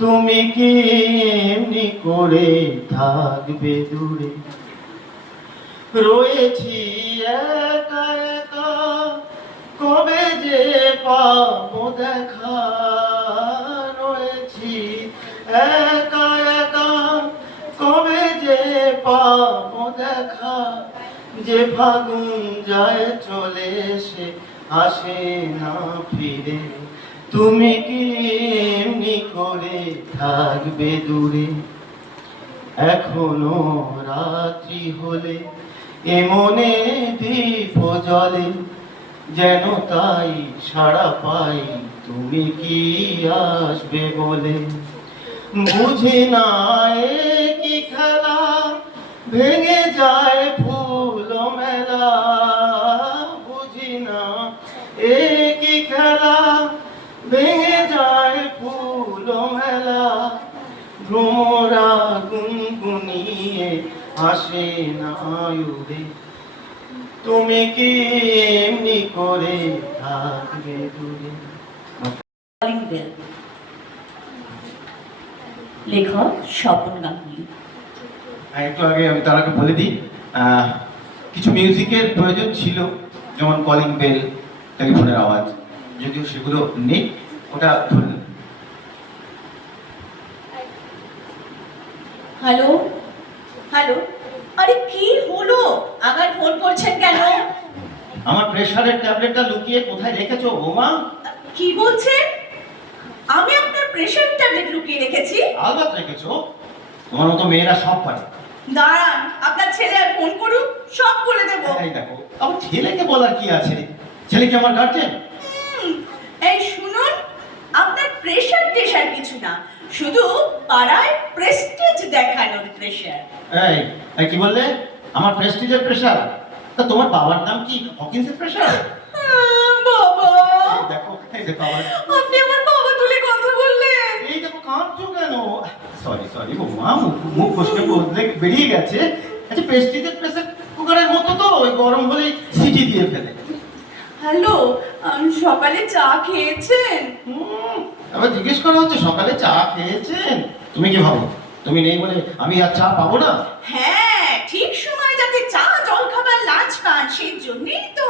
তুমি কি এমনি করে থাকবে দূরে, রয়েছি একা একা, কবে যে পাবো দেখা। রয়েছি একা একা, কবে যে ফাগুন যায় চলে সে আসে না ফিরে, তুমি কি এমনি করে থাকবে দূরে? এখনো রাত্রি হলে এ মনে দীপ জলে, যেন তাই সাড়া পাই তুমি কি আসবে বলে। বুঝি না এ কি খেলা, ভেঙে যায় ফুল মেলা। বুঝি না এ কি খেলা, ভেঙে যায় ফুল মেলা। ভ্রমরা গুনগুনিয়ে আসে না উড়ে, তুমি কি এমনি করে থাকবে দূরে? কলিং বেল, লেখক স্বপন গাঙ্গুলি। একটু আগে আমি তার আগে বলে দিই, কিছু মিউজিকের প্রয়োজন ছিল, যেমন কলিং বেল, টেলিফোনের আওয়াজ, যদিও সেগুলো নেই, ওটা ধরে নিন। হ্যালো হ্যালো, আরে কি হলো, আবার ফোন করছেন কেন? আমার প্রেশারের ট্যাবলেটটা লুকিয়ে কোথায় রেখেছো বৌমা? কি বলছেন? আমি আপনার প্রেশার ট্যাবলেট লুকিয়ে রেখেছি? আলবাত রেখেছো, তোমার মতো মেয়েরা সব পারে। দাঁড়ান, আপনার ছেলে আর ফোন করুক, সব বলে দেবো। এই দেখো, আমার ছেলেকে বলার কি আছে? ছেলে কি আমার গার্জেন? এই শুনুন, আপনার প্রেশার টেশার কিছু না, শুধু পাড়ায় প্রেস্টিজ দেখানোর প্রেশার। এই কি বললে? আমার প্রেস্টিজের প্রেশার? তা তোমার বাবার নাম কি হকিন্সের প্রেশার? বাবা, দেখো, এই দেখো আমার, আপনি আমার বাবা তুলে কথা বললেন। এই দেখো কাঁদছো কেন? সরি বৌমা, মুখ ফসকে বদলে বেরিয়ে গেছে। আচ্ছা, প্রেস্টিজের প্রেশার কুকারের মতো তো, ওই গরম হলেই সিটি দিয়ে ফেলে। হ্যালো, সকালে চা খেয়েছেন? আবার জিজ্ঞেস করা হচ্ছে সকালে চা খেয়েছেন? তুমি কি ভাবো তুমি নেই বলে আমি আর চা পাবো না? হ্যাঁ, ঠিক সময় যাতে চা জল খাবার লাঞ্চ পান, সেই জন্যই তো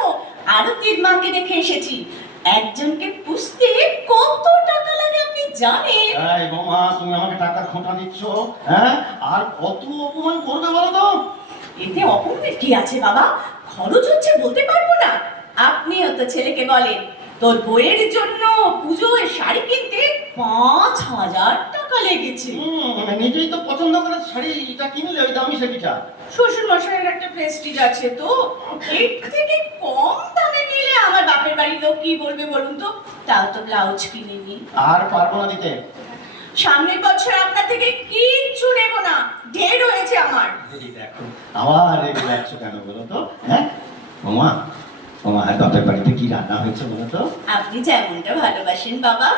আরতির মাকে রেখে এসেছি। একজনকে পুষতে কত টাকা লাগে আপনি জানেন? এই বৌমা, তুমি আমাকে টাকার খোঁটা দিচ্ছ, হ্যাঁ? আর কত অপমান করবে বলো তো? এতে অপমানের কি আছে বাবা? খরচ হচ্ছে বলতে পারবো না। আপনিও তো ছেলেকে বলেন তোর বইয়ের জন্য পুজোয় শাড়ি কিনতে 5,000 টাকা লেগেছে। নিজেই তো পছন্দ করে শাড়িটা কিনলে, ওই দামি শাড়িটা। শ্বশুর মশাইয়ের একটা প্রেস্টিজ আছে তো, এর থেকে কম দামে নিলে আমার বাপের বাড়ির লোক কি বলবে বলুন তো? তাও তো ব্লাউজ কিনিনি। আর পারবো না দিতে। সামনের বছর আপনার থেকে কিচ্ছু নেব না, ঢের হয়েছে আমার। এই দেখো, আবার রেগে যাচ্ছ কেন বলো তো? হ্যাঁ বৌমা, আর বাপের বাড়িতে কি রান্না হয়েছে বলো তো? আপনি যেমনটা ভালোবাসেন বাবা,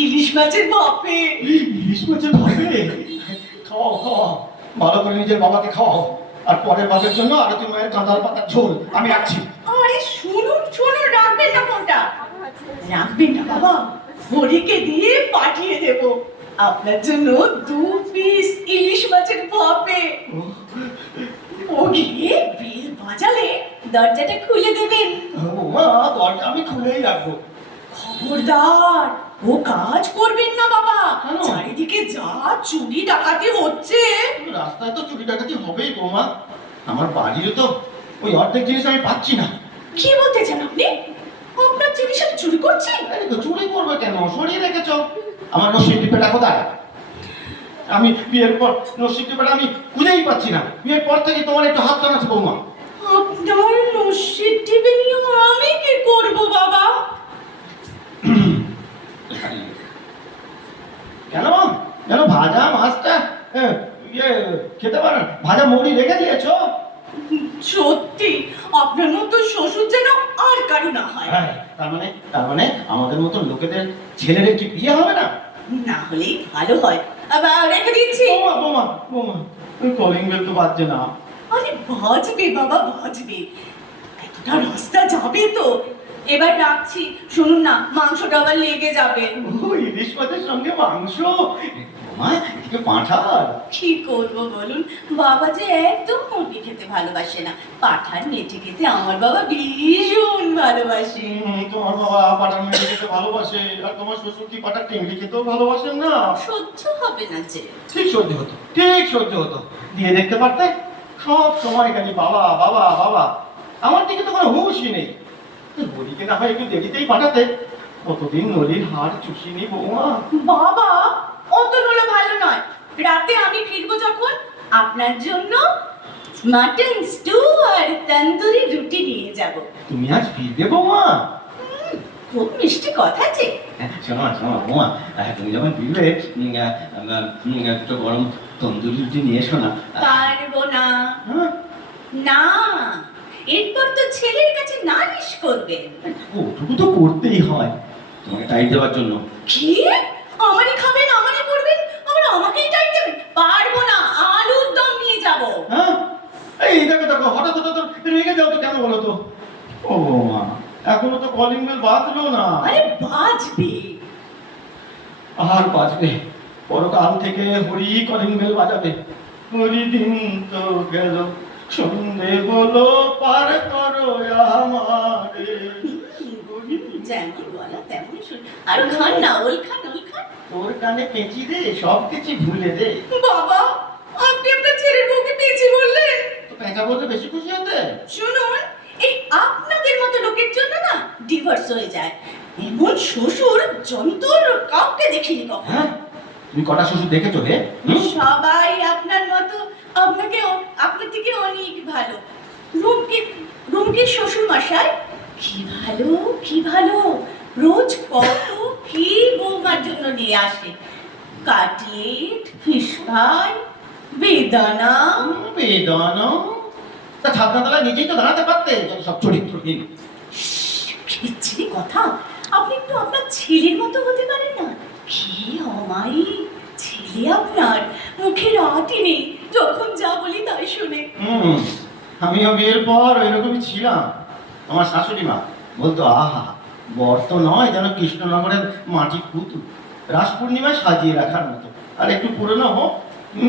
ইলিশ মাছের ভাপে। ইলিশ মাছের ভাপে? খাওয়াও, ভালো করে নিজের বাবাকে খাওয়াও, আর পরের বাপের জন্য আরতি মায়ের কাঁদাল পাতার ঝোল আমি রাখছি। আরে শুনুন, রাখবেন না ফোনটা। রাখবেন না বাবা, হরিকে দিয়ে পাঠিয়ে দেব আপনার জন্য 2 পিস ইলিশ মাছের ভাপে। ও গিয়ে বেল বাজালে দরজাটা খুলে দেবেন। বৌমা, দরজা আমি খুলেই রাখবো। খবরদার, ও কাজ করবেন না বাবা। কেন? চারিদিকে যা চুরি ডাকাতি হচ্ছে। রাস্তায় তো চুরি ডাকাতি হবেই বৌমা, আমার বাড়িরও তো ওই অর্ধেক জিনিস আমি পাচ্ছি না। কি বলতে চান আপনি? আপনার জিনিস আমি চুরি করছি? আরে তো চুরি করবে কেন, সরিয়ে রেখেছ। আমার নসির টিপেটা কোথায়? আমি বিয়ের পর নসির টিপেটা আমি খুঁজেই পাচ্ছি না। বিয়ের পর থেকে তোমার একটু হাত টানাচ্ছে বৌমা। আপনার নসির টিপে নিয়ে আমি কি করব বাবা? কেন ভাজা মাছটা খেতে পারেন? ভাজা মুড়ি রেখে দিয়েছো? সত্যি আপনার মতো শ্বশুর যেন আর কারো না হয়। তার মানে আমাদের মতো লোকেদের ছেলেদের কি বিয়ে হবে না? না হলেই ভালো হয়। আবার রেখে দিচ্ছি। বৌমা, কলিং বেল তো বাজছে না। আরে বাজবে বাবা, বাজবে। এতটা রাস্তা যাবে তো। এবার রাখছি, শুনুন না, মাংসটা আবার লেগে যাবে। ইলিশ মাছের সঙ্গে মাংস? বৌমা, এদিকে পাঁঠার। কি করবো বলুন, বাবা যে একদম মুরগি খেতে ভালোবাসে না, পাঁঠার নেটে খেতে আমার বাবা ভীষণ ভালোবাসে। তোমার বাবা পাঁঠার মেরে খেতে ভালোবাসে, আর তোমার শ্বশুর কি পাঁঠার টিংলি খেতেও ভালোবাসেন না? সহ্য হবে না যে। ঠিক সহ্য হতো, দিয়ে দেখতে পারতে। সব সময় খালি বাবা বাবা বাবা, আমার দিকে তো কোনো হুঁশই নেই। বলিকে না হয় একটু দেরিতেই পাঠাতে, কতদিন নলির হাড় চুষিনি বৌমা। বাবা অত হলো ভালো নয়, রাতে আমি ফিরবো যখন আপনার জন্য মাটন স্টু আর তন্দুরি রুটি নিয়ে যাব। তুমি আজ ফিরবে বৌমা? খুব মিষ্টি কথা যে। শোনো শোনো বৌমা, তুমি যখন ফিরবে একটু গরম তন্দুরি রুটি নিয়ে এসো না। পারবো না। হ্যাঁ? না, এরপর তো ছেলের কাছে নালিশ করবেন। ওটুকু তো করতেই হয় তোমাকে টাইট দেওয়ার জন্য। কি? আমারই খাবেন, আমারই পড়বেন, আবার আমাকেই টাইম দেবেন? পারবো না, আলুর দম নিয়ে যাব। হ্যাঁ, এই দেখো দেখো, হঠাৎ হঠাৎ রেগে যাও তো কেন বলো তো? ও বৌমা, এখনো তো কলিং বেল বাজলো না। আরে বাজবে। আর বাজবে, পরকাল থেকে হরি কলিং বেল বাজাবে। হরি দিন তো গেল, সন্ধে বলো পার করো আমারে। যেমন বলা তেমন শুন। আর খান না, ওল খান, ওল খান। তোর কানে পেঁচি দে, সব কিছু ভুলে দে। বাবা, আপনি আপনার ছেলের বউকে পেয়েছি বললেন? তো পেঁচা বলতে বেশি খুশি হতে? শুনুন, এই আপনাদের মতো লোকের জন্য না ডিভোর্স হয়ে যায়। এমন শ্বশুর যন্তর কাউকে দেখিনি কখনো। হ্যাঁ, তুমি কটা শ্বশুর দেখেছো রে? সবাই আপনার মতো, আপনার থেকে অনেক ভালো। রুমকির শ্বশুর মশাই কি ভালো, কি ভালো, রোজ কত কি বৌমার জন্য নিয়ে আসে। কাটলেট, ফিশ ফ্রাই, বেদানা। বেদানা? তা ছাদনা তলায় নিজেই তো দাঁড়াতে পারতে, যত সব চরিত্রহীন। খিচড়ি কথা। আপনি একটু আপনার ছেলের মতো হতে পারেন না? কি অমায়িক ছেলে আপনার, মুখে রাতই নেই, যখন যা বলি তাই শুনে। আমিও বিয়ের পর ওইরকমই ছিলাম। আমার শাশুড়ি মা বলতো, আহা বর তো নয় যেন কৃষ্ণনগরের মাটি পুতুল, রাস পূর্ণিমায় সাজিয়ে রাখার মতো। আর একটু পুরনো হোক,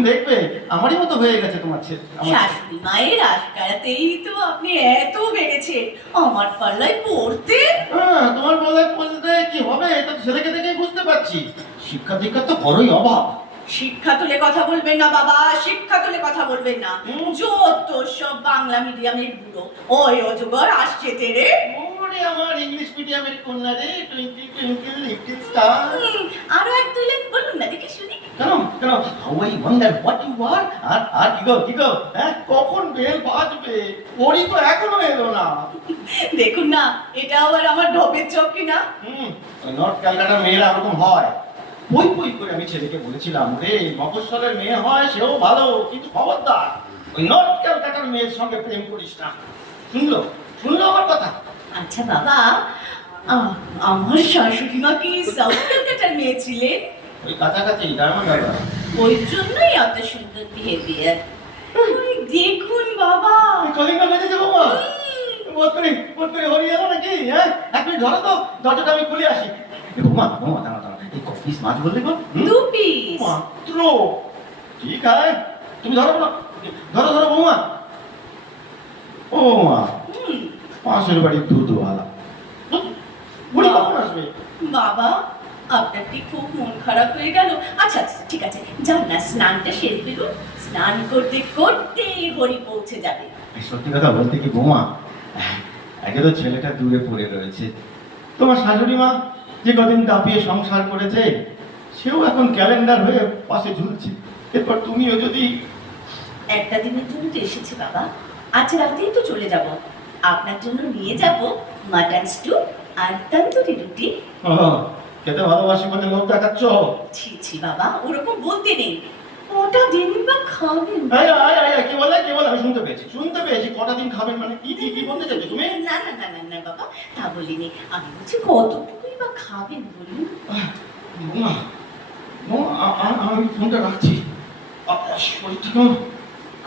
দেখবে আমারই মতো হয়ে গেছে তোমার ছেলে। শাশুড়ি মায়ের আশকারাতেই তো আপনি এত বেড়েছে। আমার পাল্লায় পড়তে। হ্যাঁ, তোমার বলায় বলতে কি হবে, তো ছেলেকে দেখেই বুঝতে পারছি শিক্ষা দীক্ষা তো বড়ই অভাব। শিক্ষা তুলে কথা বলবেন না বাবা, শিক্ষা তুলে কথা বলবেন না। যত সব বাংলা মিডিয়ামের বুড়ো, ওই অজগর আসছে তেরে। ওরে আমার ইংলিশ মিডিয়ামের কন্যা রে, টুইঙ্কেল টুইঙ্কেল লিটল স্টার। আরো এক তুলে বলুন না দেখে শুনি। কেন কেন, how I wonder what you are. আর কি গো, হ্যাঁ কখন বেল বাজবে? ওরই তো এখনো এলো না। দেখুন না, এটা আবার আমার ঢপের চোখ কিনা। ওই নর্থ ক্যালকাটার মেয়েরা ওরকম হয়। বই বই করে আমি ছেলেকে বলেছিলাম, রে মফস্বলের মেয়ে হয় সেও ভালো, কিন্তু খবরদার ওই নর্থ ক্যালকাটার মেয়ের সঙ্গে প্রেম করিস না। শুনলো আমার কথা? আচ্ছা বাবা, আমার শাশুড়ি মা কি সাউথ ক্যালকাটার মেয়ে ছিলেন? ওই কাছাকাছি ডায়মন্ড। ওই জন্যই এত সুন্দর বিহেভিয়ার। দেখুন বাবা, কলিংটা বেঁধে যাবো মা। বোধ করে হরি গেল নাকি? হ্যাঁ, এক মিনিট ধরো তো, দরজাটা আমি খুলে আসি। বৌমা দাঁড়া, এই ক পিস মাছ বললে গো? 2 পিস মাত্র? ঠিক আছে, তুমি ধরো বৌমা। ও মা, পাশের বাড়ির দুধওয়ালা বুড়ি কখন আসবে? বাবা, আপনার কি খুব মন খারাপ হয়ে গেল? আচ্ছা ঠিক আছে, যান না, স্নানটা সেরে ফেলুন। স্নান করতে করতে হরি পৌঁছে যাবে। সত্যি কথা বলতে কি বৌমা, একে তো ছেলেটা দূরে পড়ে রয়েছে। তোমার শাশুড়ি মা যে কদিন দাপিয়ে সংসার করেছে, সেও এখন ক্যালেন্ডার হয়ে পাশে ঝুলছে। এরপর তুমিও যদি। একটা দিনের জন্য তো এসেছি বাবা, আজ রাতেই তো চলে যাব। আপনার জন্য নিয়ে যাব মাটন স্টু আর তন্দুরি রুটি। খেতে ভালোবাসি বলে লোভ দেখাচ্ছ? ছি বাবা, ওরকম বলতে নেই। ওটা দিন বা খাবেন? কি বলে আমি শুনতে পেয়েছি কটা দিন খাবেন মানে কি বলতে চাইছো তুমি? না বাবা, তা বলিনি। আমি বলছি কতটুকুই বা খাবেন বলুন। আমি ফোনটা রাখছি, শরীরটা কেমন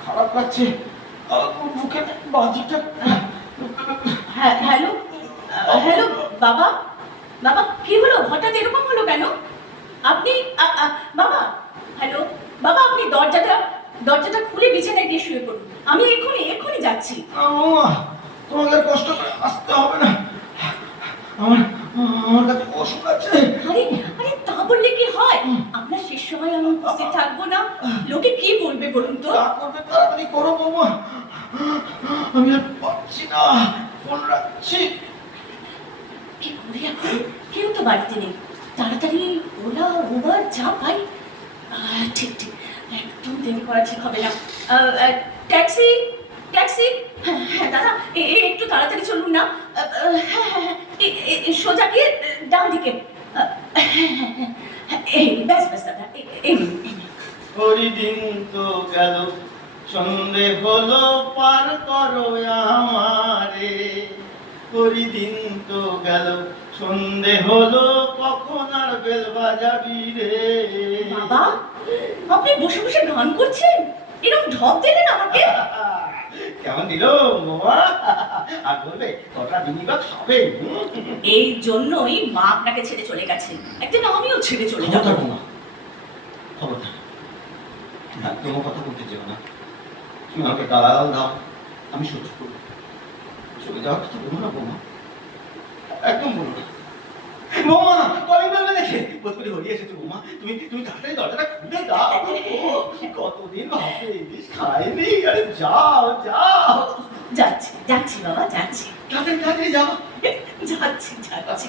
খারাপ লাগছে, মুখে বাজিটা। হ্যালো বাবা, কি হলো? হঠাৎ এরকম হলো কেন? আপনি বাবা, হ্যালো বাবা, আপনি দরজাটা খুলে বিছানায় গিয়ে শুয়ে পড়ুন। আমি এক্ষুনি যাচ্ছি। তোমাকে কষ্ট করে আসতে হবে না, আমার কাছে ওষুধ আছে। আরে তা বললে কি হয়? আপনি আপনার শেষ সময় আমি উপস্থিত থাকবো না, লোকে কি বলবে বলুন তো? যা করবে তাড়াতাড়ি করো বৌমা, আমি আর পারছি না, ফোন রাখছি। কি করে এখন? কেউ তো বাড়িতে নেই, তাড়াতাড়ি ওলা ওবার যা পাই। ঠিক ঠিক, একদম দেরি করা ঠিক হবে না। ট্যাক্সি ট্যাক্সি, হ্যাঁ হ্যাঁ দাদা, একটু তাড়াতাড়ি চলুন না। হ্যাঁ হ্যাঁ, সোজা গিয়ে ডান দিকে। এই ব্যাস ব্যাস দাদা, এই ওই দিন তো গেল, সন্ধে হলো, পার করো আমারে। ওই দিন তো গেল, সন্ধে হলো, কখন আর বেল বাজাবি রে। বাবা, আপনি বসে বসে গান করছেন, এরকম ঢপ দিলেন আমাকে। কেমন দিল বাবা? আর বলবে কটা দিনই বা খাবে? এই জন্যই মা আপনাকে ছেড়ে চলে গেছেন, একদিন আমিও ছেড়ে চলে যাবো। খবরদার বৌমা, খবরদার, তুমি একদম কথা বলতে যেও না। তুমি আমাকে গালাগাল দাও, আমি সহ্য করবো। চলে যাওয়ার কথা বলো না বৌমা, একদম বলো না। বৌমা কলিং বেল দেখে বোধ করে হরিয়ে এসেছো বৌমা, তুমি তুমি তাড়াতাড়ি দরজাটা খুলে দাও। ও, কতদিন ভাবে ইলিশ খাইনি। আরে যাও যাও, যাচ্ছি যাচ্ছি বাবা, যাচ্ছি তাড়াতাড়ি তাড়াতাড়ি যাও। যাচ্ছি যাচ্ছি।